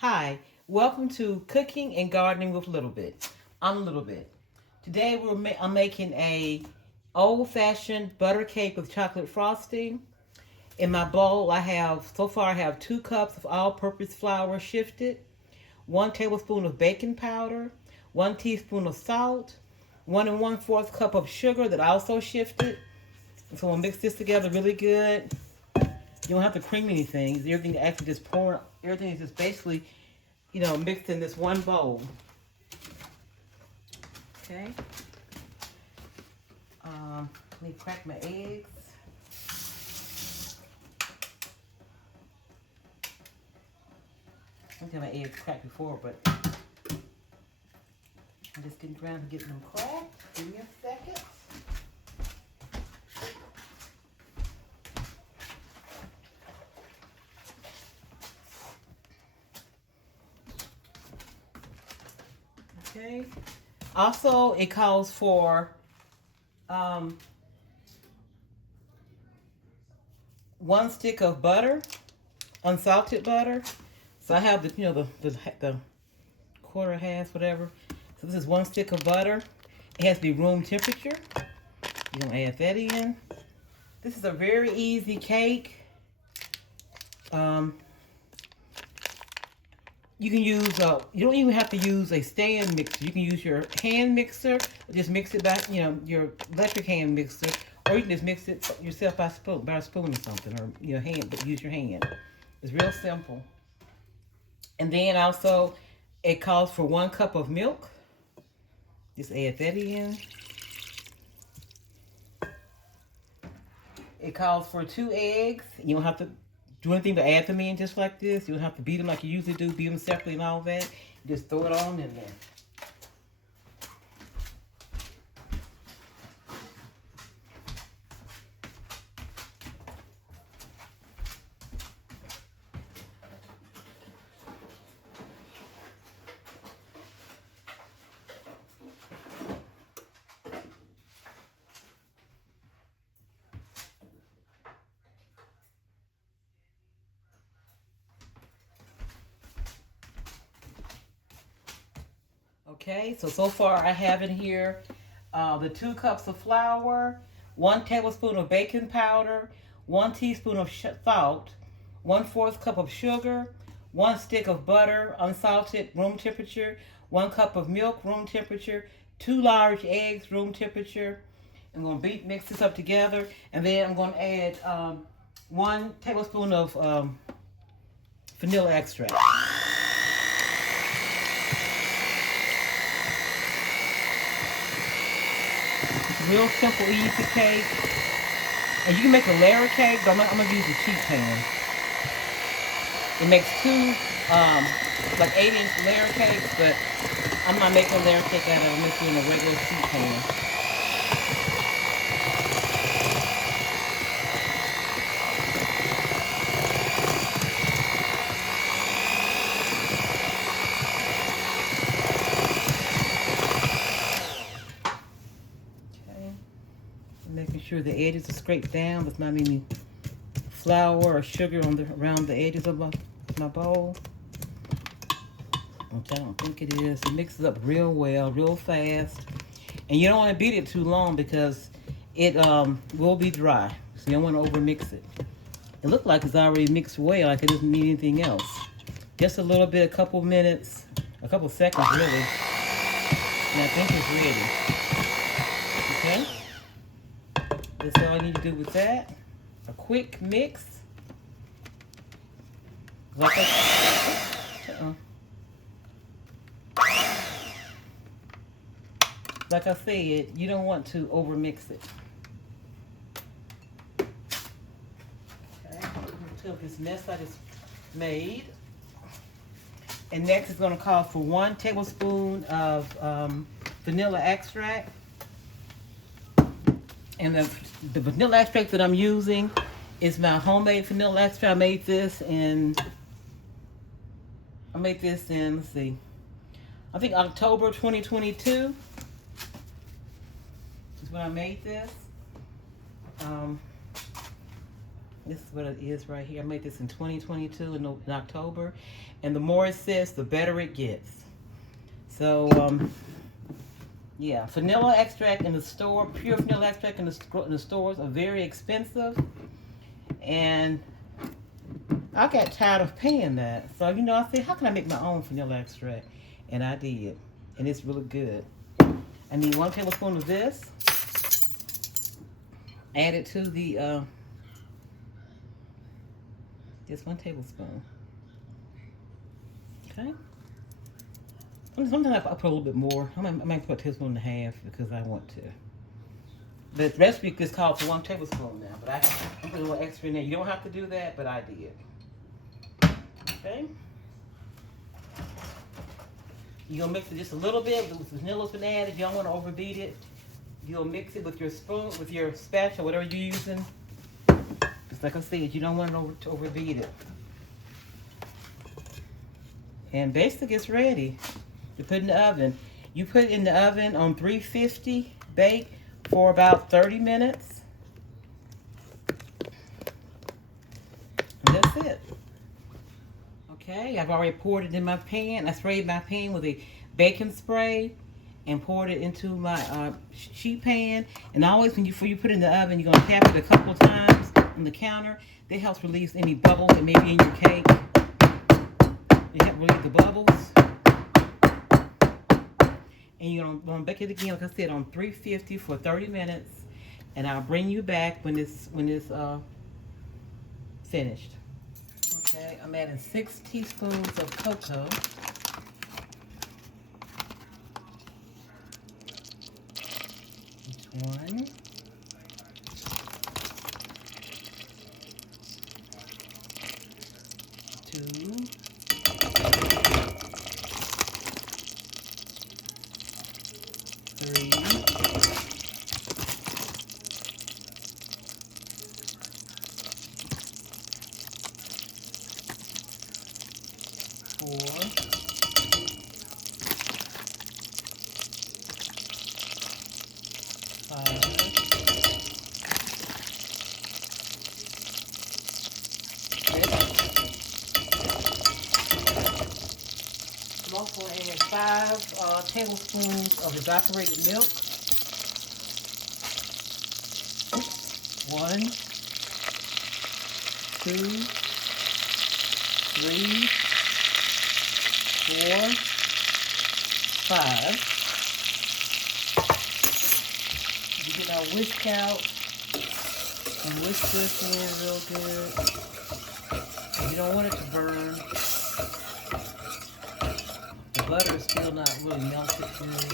Hi, welcome to Cooking and Gardening with Little Bit. I'm Little Bit. Today I'm making a old-fashioned butter cake with chocolate frosting. In my bowl, I have 2 cups of all-purpose flour shifted, 1 tablespoon of baking powder, 1 teaspoon of salt, 1 and 1/4 cup of sugar that I also shifted. So we'll mix this together really good. You don't have to cream anything. Everything actually just pour. Everything is just basically mixed in this one bowl. Okay. Let me crack my eggs. I got my eggs cracked before, but I'm just getting around to getting them cracked. Give me a second. Okay. Also, it calls for 1 stick of butter, unsalted butter. So I have the quarter half, whatever. So this is 1 stick of butter. It has to be room temperature. You're gonna add that in. This is a very easy cake. You can use you don't even have to use a stand mixer. You can use your hand mixer. Just mix it back, your electric hand mixer, or you can just mix it yourself by a spoon or something, or your hand, but use your hand. It's real simple. And then also, it calls for 1 cup of milk. Just add that in. It calls for 2 eggs. You don't have to do anything to add them in just like this. You don't have to beat them like you usually do, beat them separately and all that. You just throw it on in there. Okay, so far I have in here the 2 cups of flour, 1 tablespoon of baking powder, 1 teaspoon of salt, 1/4 cup of sugar, 1 stick of butter, unsalted, room temperature, 1 cup of milk, room temperature, 2 large eggs, room temperature. I'm going to mix this up together, and then I'm going to add 1 tablespoon of vanilla extract. Real simple, easy cake. And you can make a layer cake, but I'm gonna use a cheap pan. It makes two, like 8-inch layer cakes, but I'm not making a layer cake out of it. I'm making a regular sheet pan. Okay. Making sure the edges are scraped down with not any flour or sugar around the edges of my bowl. Which I don't think it is. It mixes up real well, real fast. And you don't want to beat it too long because it will be dry. So you don't want to over mix it. It looks like it's already mixed well, like it doesn't need anything else. Just a little bit, a couple minutes, a couple seconds really. And I think it's ready. Okay? That's all I need to do with that. A quick mix. Like like I said, you don't want to over mix it. Okay, until this mess I just made. And next is going to call for 1 tablespoon of vanilla extract. And the vanilla extract that I'm using is my homemade vanilla extract. I made this in, let's see, I think October 2022 is when I made this. This is what it is right here. I made this in 2022 in October. And the more it says, the better it gets. So, yeah, vanilla extract in the store, pure vanilla extract in the stores are very expensive. And I got tired of paying that. So, you know, I said, how can I make my own vanilla extract? And I did. And it's really good. I need 1 tablespoon of this. Add it to the, just 1 tablespoon. Okay. Sometimes I put a little bit more. I might put a tablespoon and a half because I want to. The recipe is called for 1 tablespoon now, but I put a little extra in there. You don't have to do that, but I did. Okay. You're gonna mix it just a little bit. The vanilla's been added. You don't want to overbeat it. You'll mix it with your spoon, with your spatula, whatever you're using. Just like I said, you don't want to overbeat it. And basically, it's ready to put in the oven. You put it in the oven on 350, bake for about 30 minutes. And that's it. Okay, I've already poured it in my pan. I sprayed my pan with a baking spray and poured it into my sheet pan. And always before you put it in the oven, you're gonna tap it a couple of times on the counter. That helps release any bubbles that may be in your cake. It helps relieve the bubbles. And you're gonna bake it again, like I said, on 350 for 30 minutes. And I'll bring you back when it's finished. Okay, I'm adding 6 teaspoons of cocoa. One. 2. 3. 4. 5. 6. I'm also adding 5 tablespoons of evaporated milk. 1, 2, 3, 4, 5. You get our whisk out and whisk this in real good. You don't want it to burn. The butter is still not really melted good.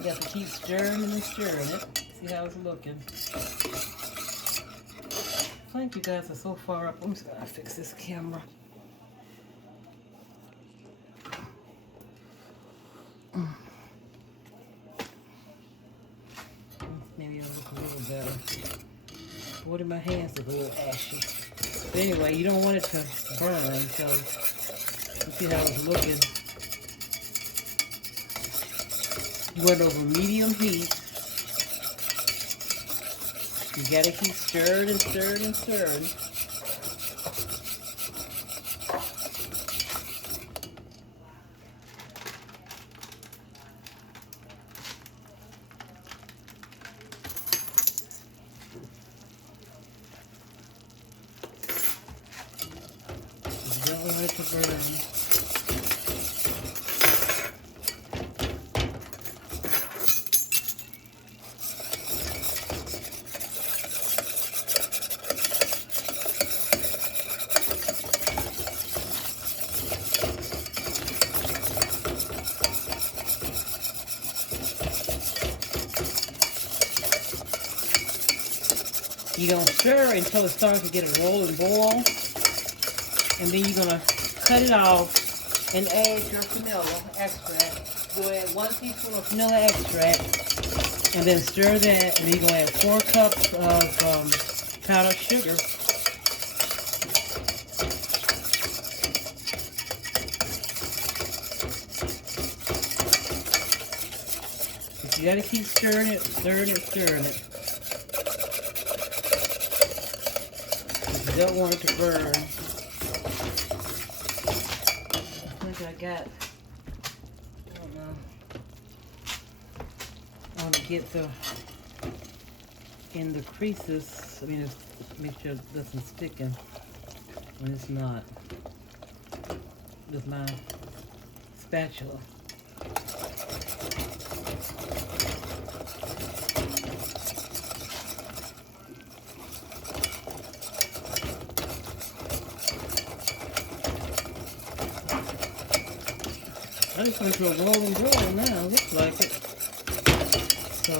You have to keep stirring and stirring it. See how it's looking. I think you guys are so far up. I'm just gonna fix this camera. Maybe I'll look a little better. Boy, my hands are a little ashy. But anyway, you don't want it to burn, so you see how it's looking. You want it over medium heat. You gotta keep stirring and stirring and stirring. You don't want it to burn. You're going to stir until it starts to get a rolling boil. And then you're going to cut it off and add your vanilla extract. Go add 1 teaspoon of vanilla extract. And then stir that, and you're going to add 4 cups of powdered sugar. You got to keep stirring it, stirring it, stirring it. You don't want it to burn. I think I got, I don't know. I want to get in the creases. I mean, make sure it doesn't stick in when it's not. With my spatula. I just went to a rolling broil now, looks like it. So,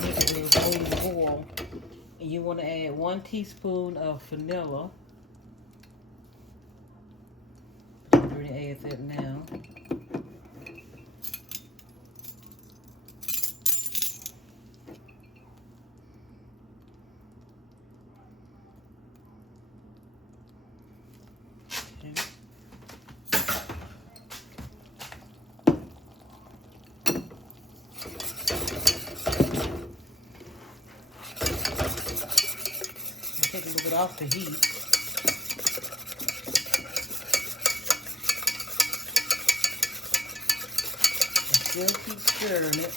make it a rolling boil. And you want to add 1 teaspoon of vanilla. Add that now. Okay. I'll take a little bit off the heat. Still keep stirring it.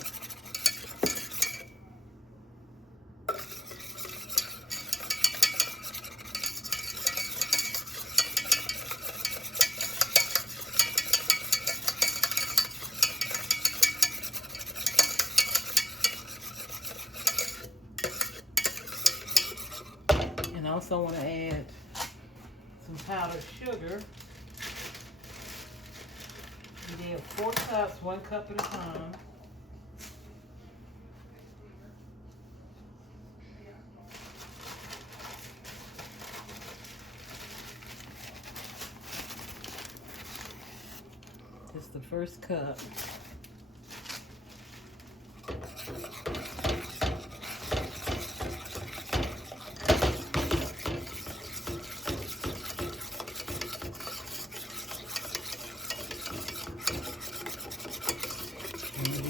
And I also want to add some powdered sugar. You need 4 cups, 1 cup at a time. Just the first cup.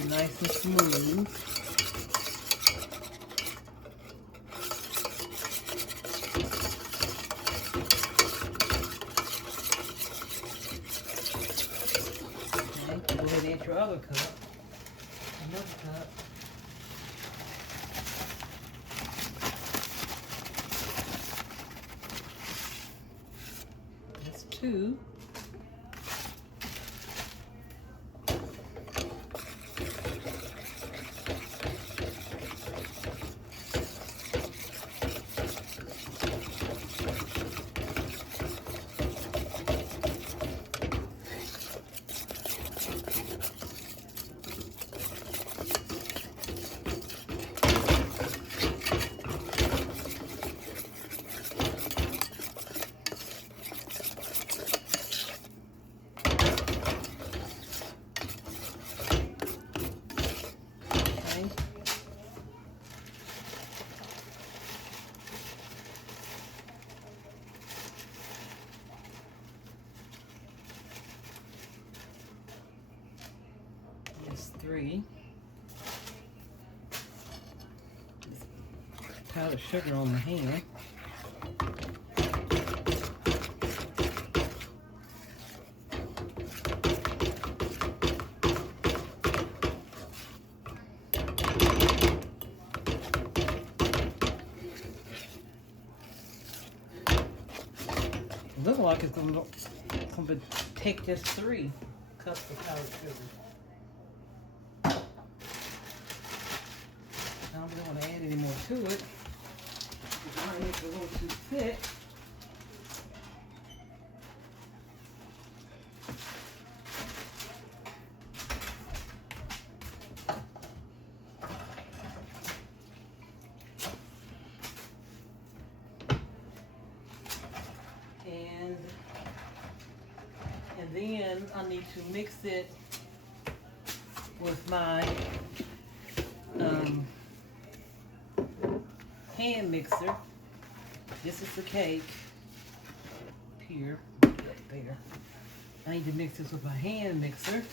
Nice and smooth. Okay, go ahead and add your other cup. Another cup. That's 2. That's 3. Powdered sugar on the hand. It looks like it's going to take just 3 cups of powdered sugar. I don't really want to add any more to it. It might make it a little too thick. then I need to mix it with my hand mixer. This is the cake here, up there. I need to mix this with my hand mixer.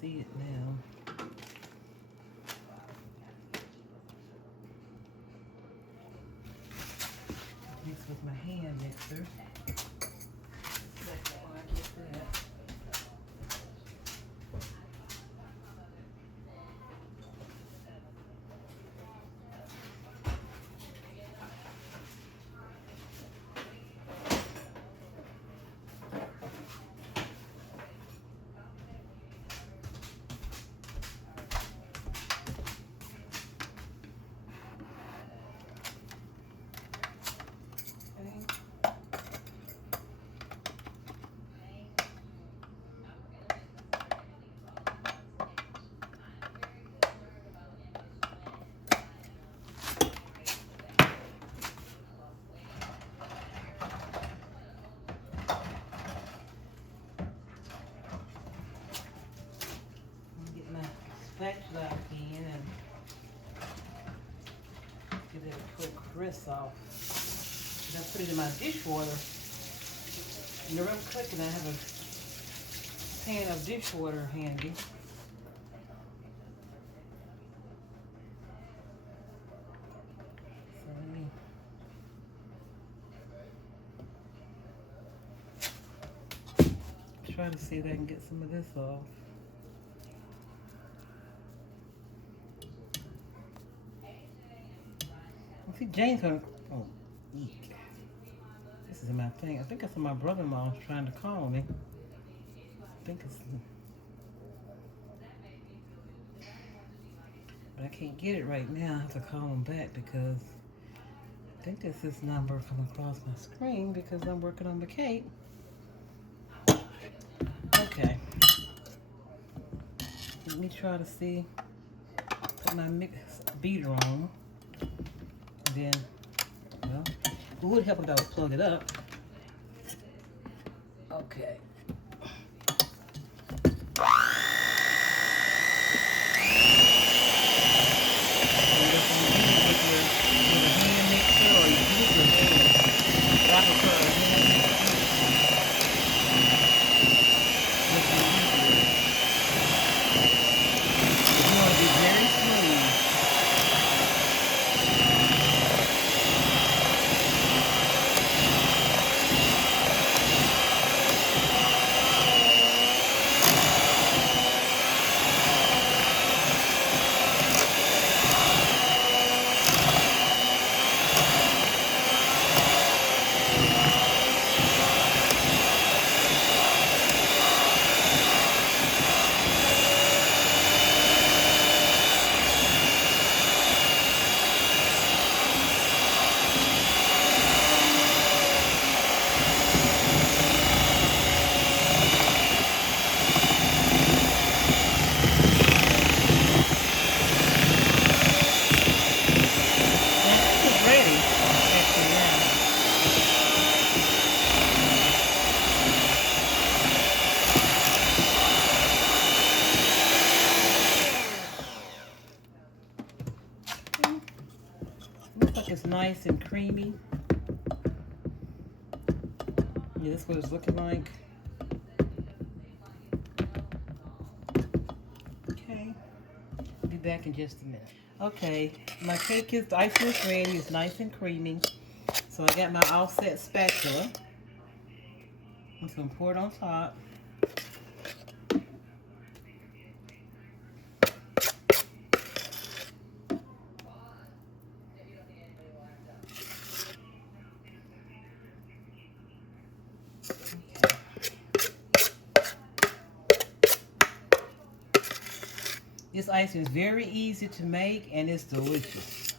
See it now. Mix with my hand mixer. That's how I get that. Spatula again and get that quick crisp off. And I put it in my dishwater. Whenever I'm cooking, I have a pan of dishwater handy. So let me try to see if I can get some of this off. See, Jane's gonna. Oh, eek. This is my thing. I think that's my brother-in-law trying to call me. I think it's. But I can't get it right now. I have to call him back because I think that's his number coming across my screen because I'm working on the cake. Okay. Let me try to see. Put my mix beater on. Then, well, it would help if I would plug it up. Okay. Looks like it's nice and creamy. Yeah, that's what it's looking like. Okay, I'll be back in just a minute. Okay, my cake is, the icing is ready. It's nice and creamy. So I got my offset spatula. I'm just gonna pour it on top. This icing is very easy to make and it's delicious.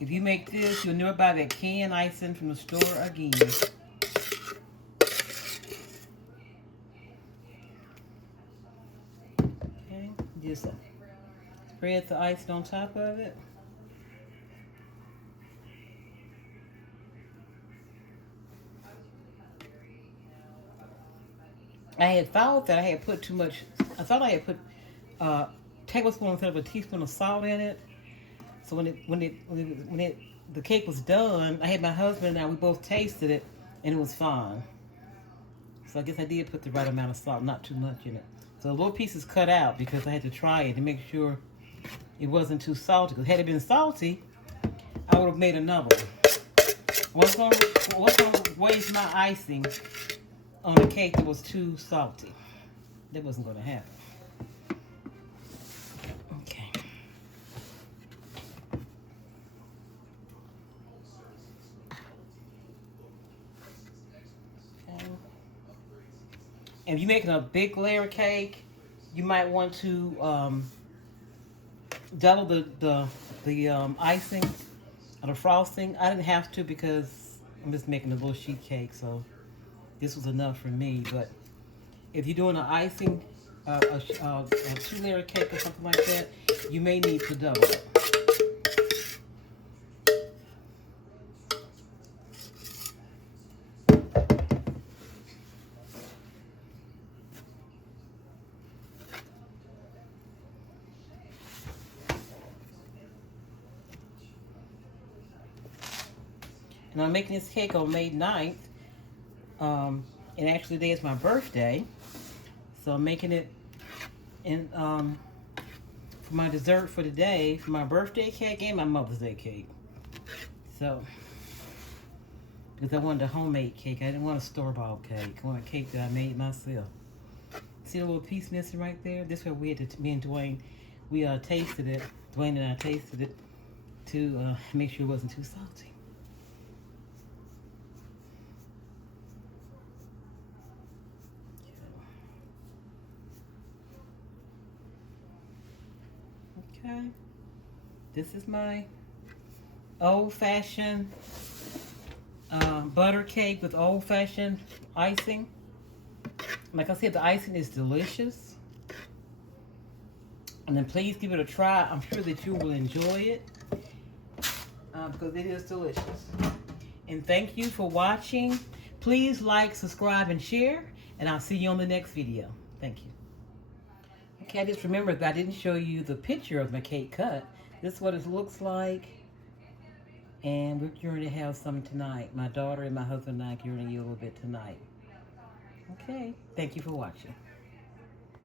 If you make this, you'll never buy that canned icing from the store again. Okay, just spread the icing on top of it. I had found that I had put too much. I thought I had put tablespoon instead of a teaspoon of salt in it. So when the cake was done, I had my husband and I, we both tasted it, and it was fine. So I guess I did put the right amount of salt, not too much in it. So the little pieces cut out because I had to try it to make sure it wasn't too salty. Because had it been salty, I would have made another one. What's gonna waste my icing on a cake that was too salty? That wasn't gonna happen. Okay. If you're making a big layer cake, you might want to double the icing or the frosting. I didn't have to because I'm just making a little sheet cake, so this was enough for me. But if you're doing an icing, a 2-layer cake or something like that, you may need to double it. And I'm making this cake on May 9th. And actually today is my birthday. So I'm making it in for my dessert for today, for my birthday cake and my Mother's Day cake. So, because I wanted a homemade cake. I didn't want a store-bought cake. I wanted a cake that I made myself. See the little piece missing right there? This way we had to, me and Dwayne, we tasted it. Dwayne and I tasted it to make sure it wasn't too salty. Okay, this is my old-fashioned butter cake with old-fashioned icing. Like I said, the icing is delicious. And then please give it a try. I'm sure that you will enjoy it because it is delicious. And thank you for watching. Please like, subscribe, and share. And I'll see you on the next video. Thank you. Okay, I just remembered that I didn't show you the picture of my cake cut. This is what it looks like. And we're going to have some tonight. My daughter and my husband and I are going to eat a little bit tonight. Okay, thank you for watching.